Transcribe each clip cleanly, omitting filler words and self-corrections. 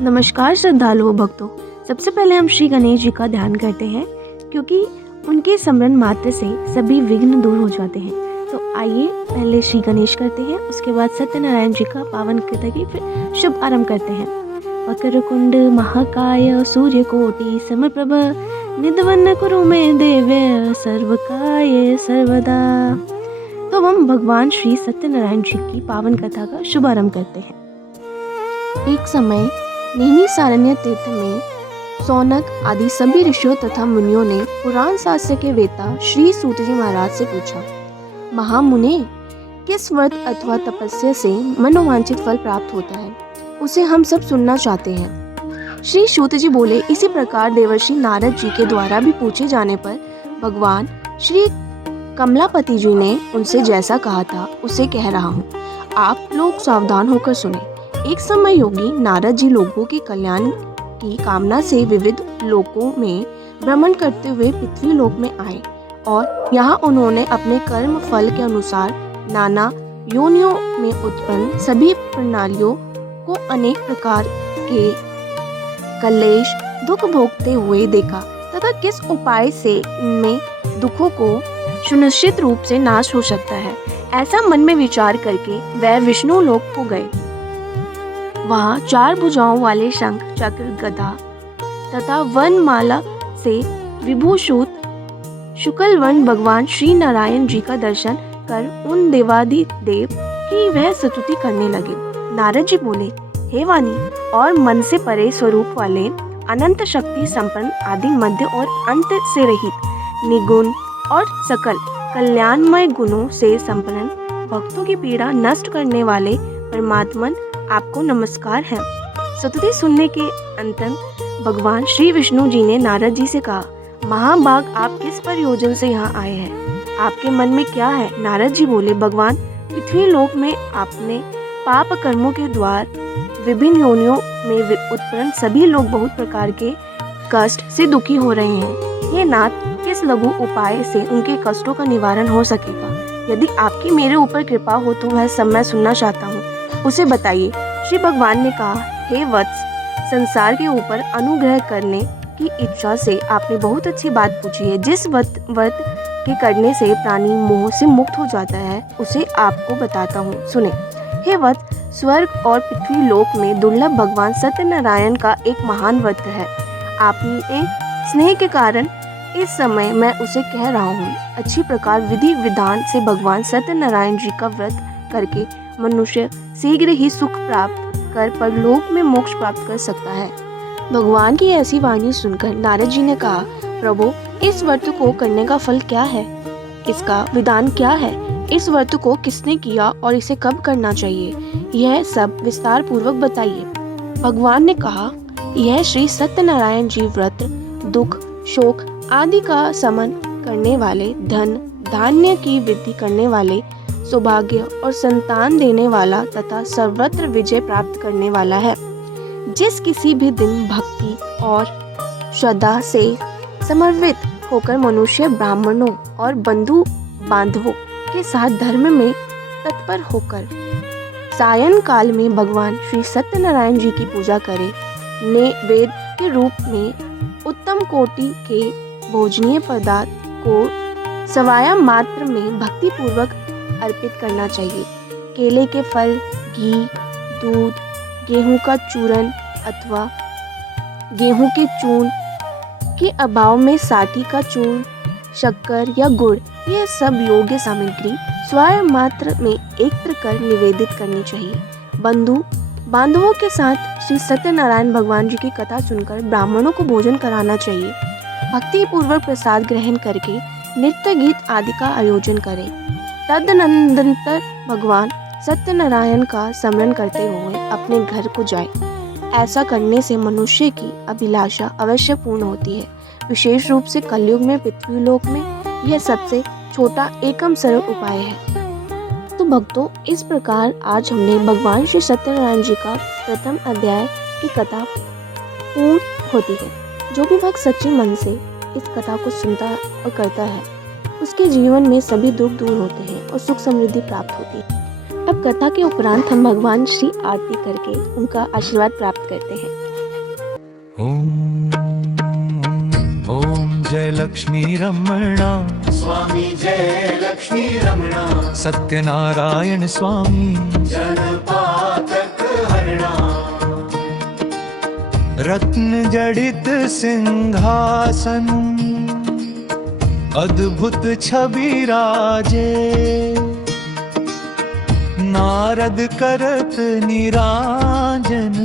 नमस्कार श्रद्धालुओं भक्तों। सबसे पहले हम श्री गणेश जी का ध्यान करते हैं क्योंकि उनके स्मरण मात्र से सभी विघ्न दूर हो जाते हैं। तो आइए पहले श्री गणेश करते हैं, उसके बाद सत्यनारायण जी का पावन कृत्य की फिर शुभ आरंभ करते हैं। वक्रतुंड महाकाय सूर्यकोटि समप्रभ निर्विघ्नं कुरु मे देव सर्वकार्ये सर्वदा। तो हम भगवान श्री सत्यनारायण जी की पावन कथा का शुभ आरंभ करते हैं। एक समय नैमिषारण्य तीर्थ में सौनक आदि सभी ऋषियों तथा मुनियों ने पुराण शास्त्र के वेता श्री सूत जी महाराज से पूछा, महामुने, किस व्रत अथवा तपस्या से मनोवांछित फल प्राप्त होता है, उसे हम सब सुनना चाहते हैं। श्री सूत जी बोले, इसी प्रकार देवर्षि नारद जी के द्वारा भी पूछे जाने पर भगवान श्री कमलापति जी ने उनसे जैसा कहा था उसे कह रहा हूँ, आप लोग सावधान होकर सुने। एक समय योगी नारद जी लोगों के कल्याण की कामना से विविध लोकों में भ्रमण करते हुए पृथ्वी लोक में आए और यहाँ उन्होंने अपने कर्म फल के अनुसार नाना योनियों में उत्पन्न सभी प्रणालियों को अनेक प्रकार के कलेश दुख भोगते हुए देखा तथा किस उपाय से इनमें दुखों को सुनिश्चित रूप से नाश हो सकता है, ऐसा मन में विचार करके वह विष्णु लोक को गए। वहाँ 4 भुजाओं वाले शंख चक्र गदा तथा वनमाला से विभूषित शुक्ल वर्ण भगवान श्री नारायण जी का दर्शन कर उन देवाधिदेव की वह स्तुति करने लगे। नारद जी बोले, हे वाणी और मन से परे स्वरूप वाले अनंत शक्ति संपन्न आदि मध्य और अंत से रहित निगुण और सकल कल्याणमय गुणों से संपन्न भक्तों की पीड़ा नष्ट करने वाले परमात्मन आपको नमस्कार है। स्तुति सुनने के अंतन भगवान श्री विष्णु जी ने नारद जी से कहा, महाभाग, आप किस प्रयोजन से यहाँ आए हैं, आपके मन में क्या है। नारद जी बोले, भगवान, पृथ्वी लोक में आपने पाप कर्मों के द्वार विभिन्न योनियों में उत्पन्न सभी लोग बहुत प्रकार के कष्ट से दुखी हो रहे हैं। ये नाथ, किस लघु उपाय से उनके कष्टों का निवारण हो सकेगा। यदि आपकी मेरे ऊपर कृपा हो तो वह सब मैं सुनना चाहता हूँ, उसे बताइए। श्री भगवान ने कहा, हे वत्स, संसार के ऊपर अनुग्रह करने की इच्छा से आपने बहुत अच्छी बात पूछी है। जिस व्रत के करने से प्राणी मोह से मुक्त हो जाता है उसे आपको बताता हूँ, सुने। हे वत्स, स्वर्ग और पृथ्वी लोक में दुर्लभ भगवान सत्यनारायण का एक महान व्रत है। आपने स्नेह के कारण इस समय मैं उसे कह रहा हूँ। अच्छी प्रकार विधि विधान से भगवान सत्यनारायण जी का व्रत करके मनुष्य शीघ्र ही सुख प्राप्त कर परलोक में मोक्ष प्राप्त कर सकता है। भगवान की ऐसी वाणी सुनकर नारद जी ने कहा, प्रभु, इस व्रत को करने का फल क्या है, इसका विधान क्या है, इस व्रत को किसने किया और इसे कब करना चाहिए, यह सब विस्तार पूर्वक बताइए। भगवान ने कहा, यह श्री सत्यनारायण जी व्रत दुख शोक आदि का शमन करने वाले, धन धान्य की वृद्धि करने वाले, सौभाग्य और संतान देने वाला तथा सर्वत्र विजय प्राप्त करने वाला है। जिस किसी भी दिन भक्ति और श्रद्धा से समर्पित होकर मनुष्य ब्राह्मणों और बंधु बांधवों के साथ धर्म में तत्पर होकर सायं काल में भगवान श्री सत्यनारायण जी की पूजा करे, वेद के रूप में उत्तम कोटि के भोजनीय पदार्थ को सवाया मात्र में भक्ति पूर्वक अर्पित करना चाहिए। केले के फल, घी, दूध, गेहूं का चूरन अथवा गेहूं के चूर्ण के अभाव में साठी का चूर्ण, शक्कर या गुड़, यह सब योग्य सामग्री स्वयं मात्र में एकत्र कर निवेदित करनी चाहिए। बंधु बांधवों के साथ श्री सत्यनारायण भगवान जी की कथा सुनकर ब्राह्मणों को भोजन कराना चाहिए। भक्ति पूर्वक प्रसाद ग्रहण करके नृत्य गीत आदि का आयोजन करें। तदनंतर भगवान सत्यनारायण का स्मरण करते हुए अपने घर को जाए। ऐसा करने से मनुष्य की अभिलाषा अवश्य पूर्ण होती है। विशेष रूप से कलयुग में पृथ्वी लोक में यह सबसे छोटा एकम सरल उपाय है। तो भक्तों, इस प्रकार आज हमने भगवान श्री सत्यनारायण जी का प्रथम अध्याय की कथा पूर्ण होती है। जो भी भक्त सच्चे मन से इस कथा को सुनता और करता है उसके जीवन में सभी दुख दूर होते हैं और सुख समृद्धि प्राप्त होती है। अब कथा के उपरांत हम भगवान श्री आरती करके उनका आशीर्वाद प्राप्त करते हैं। ओम ओम जय लक्ष्मी रमणा स्वामी जय लक्ष्मी रमणा सत्यनारायण स्वामी जनपातक हरणा रत्न जड़ित सिंहासन अद्भुत छवि राजे नारद करत निराजन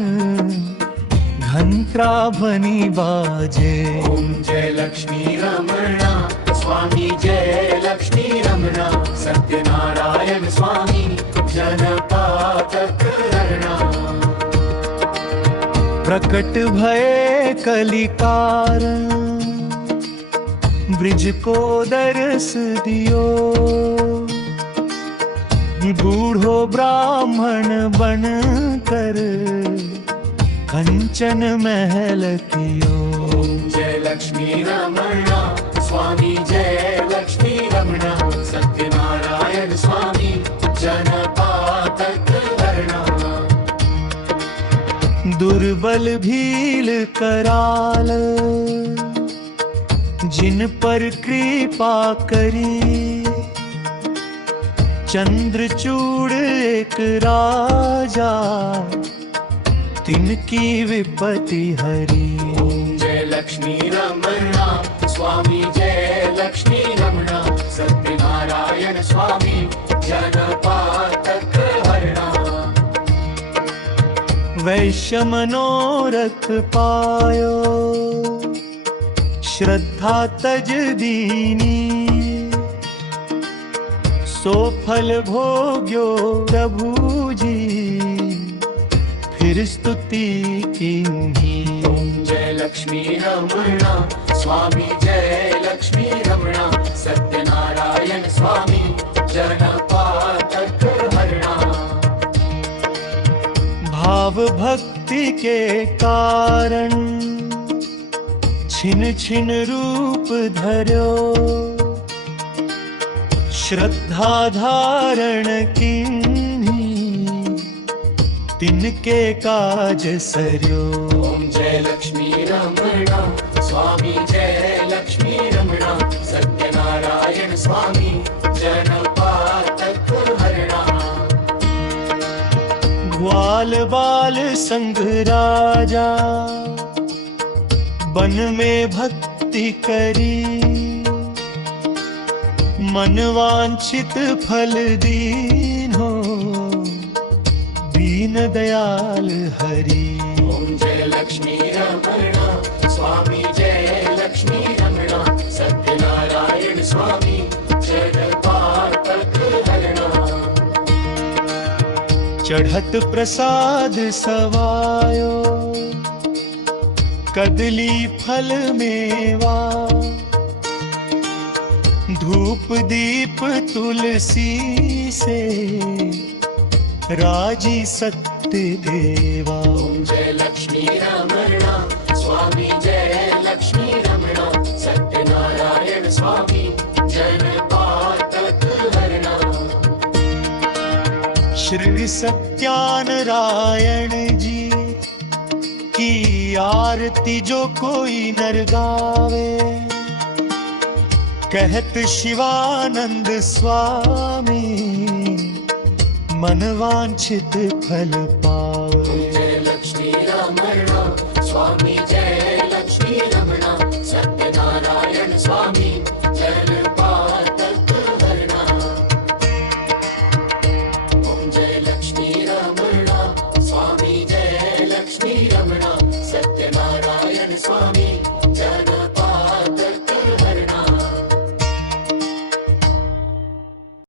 घंटाभनि बाजे। ओम जय लक्ष्मी रमणा स्वामी जय लक्ष्मी रमणा सत्यनारायण स्वामी जनपातक हरणा प्रकट भये कलिकार ब्रिज को दरस दियो बूढ़ो ब्राह्मण बन कर कंचन महल कियो। ओम जय लक्ष्मी रमणा स्वामी जय लक्ष्मी रमणा सत्यनारायण स्वामी जनपातक हरणा दुर्बल भील कराल जिन पर कृपा करी चंद्रचूड़ एक राजा तिनकी विपत्ति हरी। ओम जय लक्ष्मी रमणा स्वामी जय लक्ष्मी रमणा सत्यनारायण स्वामी जनपातक हरणा वैश्य मनोरथ पायो श्रद्धा तज दीनी सो फल भोग्यो प्रभु जी फिर स्तुति कीन्ही। ओम जय लक्ष्मी रमणा स्वामी जय लक्ष्मी रमणा सत्यनारायण स्वामी जनपातक हरणा भाव भक्ति के कारण छिन छिन रूप धर्यो श्रद्धा धारण कीन्ही तिनके काज सर्यो। ओम जय लक्ष्मी रमणा स्वामी जय लक्ष्मी रमणा सत्यनारायण स्वामी जनपातक हरणा ग्वाल बाल संग राजा बन में भक्ति करी मन वांछित फल दीनो दीन दयाल हरि। ओम जय लक्ष्मी रमणा स्वामी जय लक्ष्मी रमणा सत्यनारायण स्वामी जनपातक हरणा चढ़त प्रसाद सवायो कदली फल मेवा धूप दीप तुलसी से राजी सत्य देवा। ओम जय लक्ष्मी रमणा स्वामी जय लक्ष्मी रमणा सत्यनारायण स्वामी जनपातक हरणा श्री सत्यानारायण जी की आरती जो कोई नर गावे कहत शिवानंद स्वामी मन वांछित फल पावे। जय लक्ष्मी रमणा स्वामी जय लक्ष्मी रमणा सत्यनारायण स्वामी